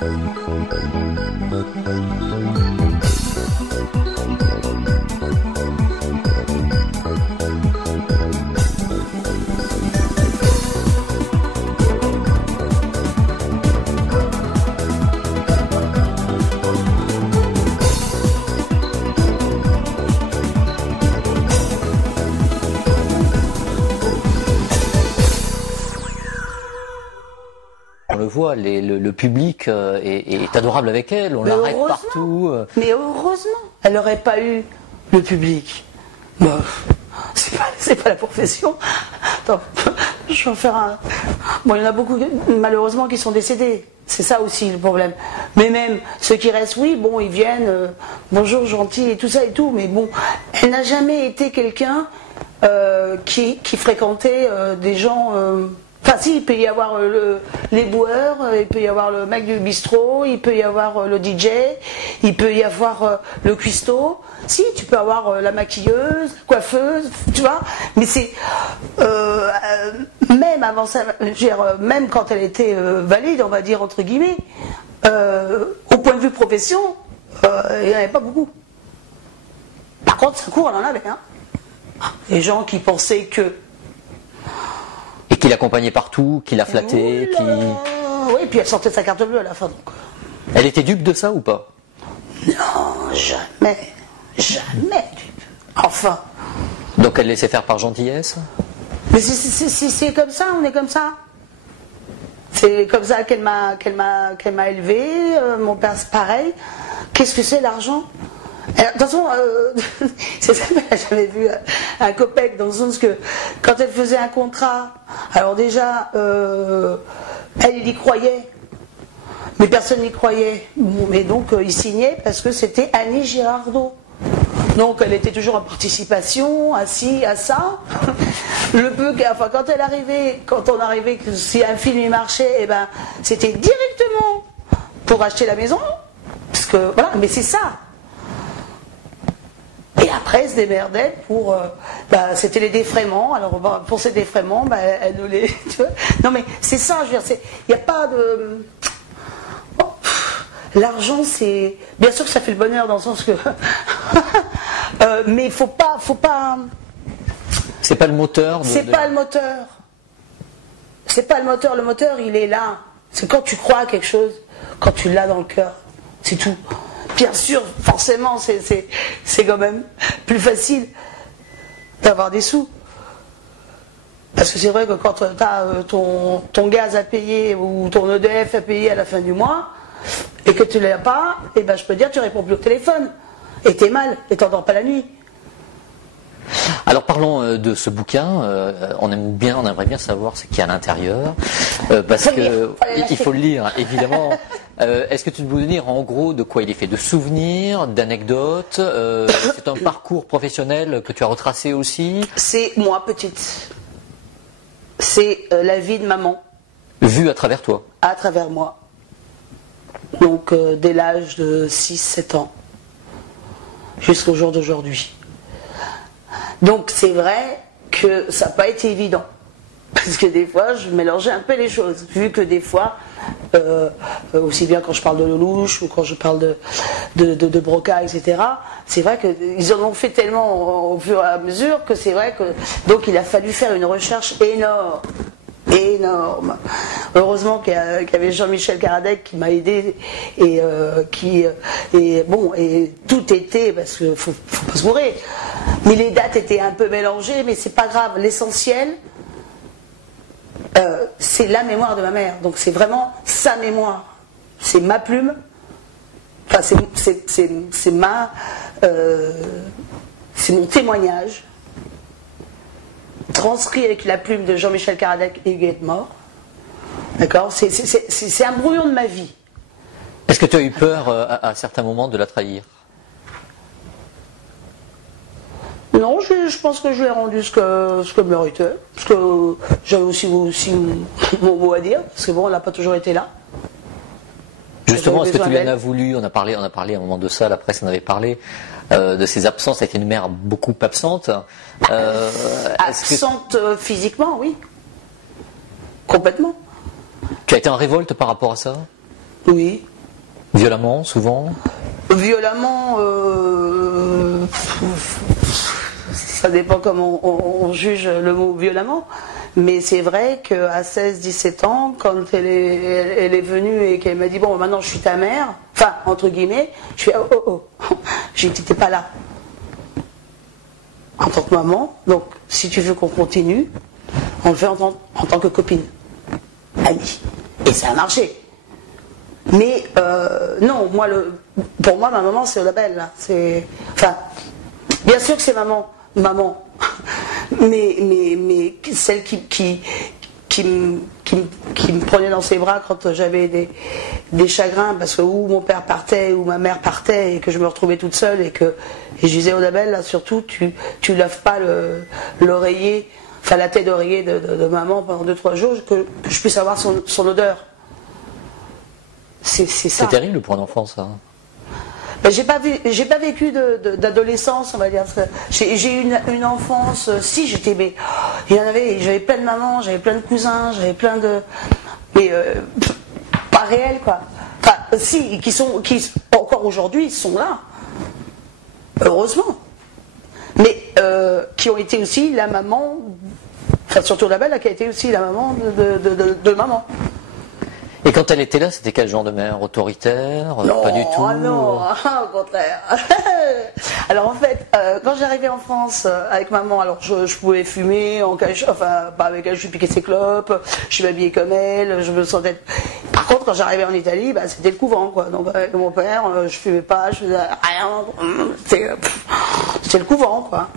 On le voit, le public est adorable avec elle, on l'arrête partout. Mais heureusement, elle n'aurait pas eu le public. Bon, c'est pas la profession. Attends, je vais en faire un... Bon, il y en a beaucoup, malheureusement, qui sont décédés. C'est ça aussi le problème. Mais même ceux qui restent, oui, bon, ils viennent, bonjour, gentil, et tout ça et tout. Mais bon, elle n'a jamais été quelqu'un qui fréquentait des gens... Enfin si, il peut y avoir les boueurs, il peut y avoir le mec du bistrot, il peut y avoir le DJ, il peut y avoir le cuistot. Si, tu peux avoir la maquilleuse, coiffeuse, tu vois. Mais c'est... même avant ça, je veux dire, même quand elle était valide, on va dire, entre guillemets, au point de vue profession, il n'y en avait pas beaucoup. Par contre, Saint-Cour, elle en avait, hein. Les gens qui pensaient que... Et qui l'accompagnait partout, qui la flattait, qui... Oui, puis elle sortait sa carte bleue à la fin. Donc. Elle était dupe de ça ou pas? Non, jamais. Jamais dupe. Enfin. Donc elle laissait faire par gentillesse? Mais c'est comme ça, on est comme ça. C'est comme ça qu'elle m'a élevée, mon père c'est pareil. Qu'est-ce que c'est l'argent? De toute façon, c'est ça qu'elle n'a jamais vu un copec, dans le sens que quand elle faisait un contrat, alors déjà, elle y croyait, mais personne n'y croyait. Mais donc, il signait parce que c'était Annie Girardot. Donc, elle était toujours en participation, à ci, à ça. Le peu, enfin, quand on arrivait, que si un film y marchait, eh ben, c'était directement pour acheter la maison. Parce que, voilà, mais c'est ça. Et après, elle se démerdait pour... c'était les défraiements. Alors, pour ces défraiements, elle nous les... Tu vois, non, mais c'est ça, je veux dire, il n'y a pas de... Bon, l'argent, c'est... Bien sûr que ça fait le bonheur, dans le sens que... mais il faut pas... C'est pas le moteur C'est pas le moteur. C'est pas le moteur. Le moteur, il est là. C'est quand tu crois à quelque chose, quand tu l'as dans le cœur. C'est tout. Bien sûr, forcément, c'est quand même plus facile d'avoir des sous. Parce que c'est vrai que quand tu as ton gaz à payer ou ton EDF à payer à la fin du mois, et que tu ne l'as pas, eh ben, je peux te dire, tu réponds plus au téléphone. Et t'es mal, et t'endors pas la nuit. Alors parlons de ce bouquin, on aimerait bien savoir ce qu'il y a à l'intérieur, parce que il faut le lire, évidemment. Est-ce que tu peux nous dire en gros de quoi il est fait? De souvenirs, d'anecdotes? C'est un parcours professionnel que tu as retracé aussi? C'est moi petite. C'est la vie de maman. Vue à travers toi? À travers moi. Donc dès l'âge de 6-7 ans, jusqu'au jour d'aujourd'hui. Donc c'est vrai que ça n'a pas été évident. Parce que des fois, je mélangeais un peu les choses. Vu que des fois, aussi bien quand je parle de Lelouch ou quand je parle de Broca, etc., c'est vrai qu'ils en ont fait tellement au fur et à mesure que c'est vrai que... Donc il a fallu faire une recherche énorme. Énorme. Heureusement qu'il y avait Jean-Michel Karadec qui m'a aidé et tout était, parce qu'il faut pas se bourrer, mais les dates étaient un peu mélangées, mais c'est pas grave. L'essentiel, c'est la mémoire de ma mère. Donc c'est vraiment sa mémoire. C'est ma plume. Enfin, c'est mon témoignage. Transcrit avec la plume de Jean-Michel Karadec et Huguette Mort. D'accord? C'est un brouillon de ma vie. Est-ce que tu as eu peur à certains moments de la trahir? Non, je pense que je lui ai rendu ce que méritait. Parce que j'avais aussi mon mot à dire. Parce que bon, on n'a pas toujours été là. Justement, est-ce que tu lui en as voulu? On a parlé à un moment de ça, la presse en avait parlé, de ses absences. Elle était une mère beaucoup absente. Absente physiquement, oui. Complètement. Tu as été en révolte par rapport à ça? Oui. Violemment, souvent? Violemment, ça dépend comment on juge le mot violemment, mais c'est vrai qu'à 16-17 ans, quand elle est venue et qu'elle m'a dit bon maintenant je suis ta mère, enfin entre guillemets, je suis oh, j'ai dit t'es pas là en tant que maman, donc si tu veux qu'on continue, on le fait en tant que copine, amie, et ça a marché. Mais non, pour moi, ma maman, c'est Odabel. Là. Enfin, bien sûr que c'est maman, mais celle qui me prenait dans ses bras quand j'avais des chagrins, parce que ou mon père partait, ou ma mère partait, et que je me retrouvais toute seule, et je disais Odabel, là, surtout, tu laves pas l'oreiller, enfin la tête d'oreiller de maman pendant 2-3 jours, que je puisse avoir son odeur. C'est ça. C'est terrible pour un enfant, ça. Ben, j'ai pas vécu d'adolescence, on va dire. J'ai eu une enfance. Si j'étais, j'avais plein de mamans, j'avais plein de cousins, j'avais plein de, mais pas réels quoi. Enfin, si, qui encore aujourd'hui, ils sont là, heureusement. Mais qui ont été aussi la maman, enfin surtout la belle, qui a été aussi la maman de maman. Et quand elle était là, c'était quel genre de mère? Autoritaire? Non, pas du tout? non, au contraire. Alors en fait, quand j'arrivais en France avec maman, alors je pouvais fumer en cache, enfin pas avec elle, je piquais ses clopes, je m'habillais comme elle, je me sentais. Par contre, quand j'arrivais en Italie, bah, c'était le couvent quoi. Donc avec mon père, je fumais pas, je faisais rien, c'était le couvent quoi.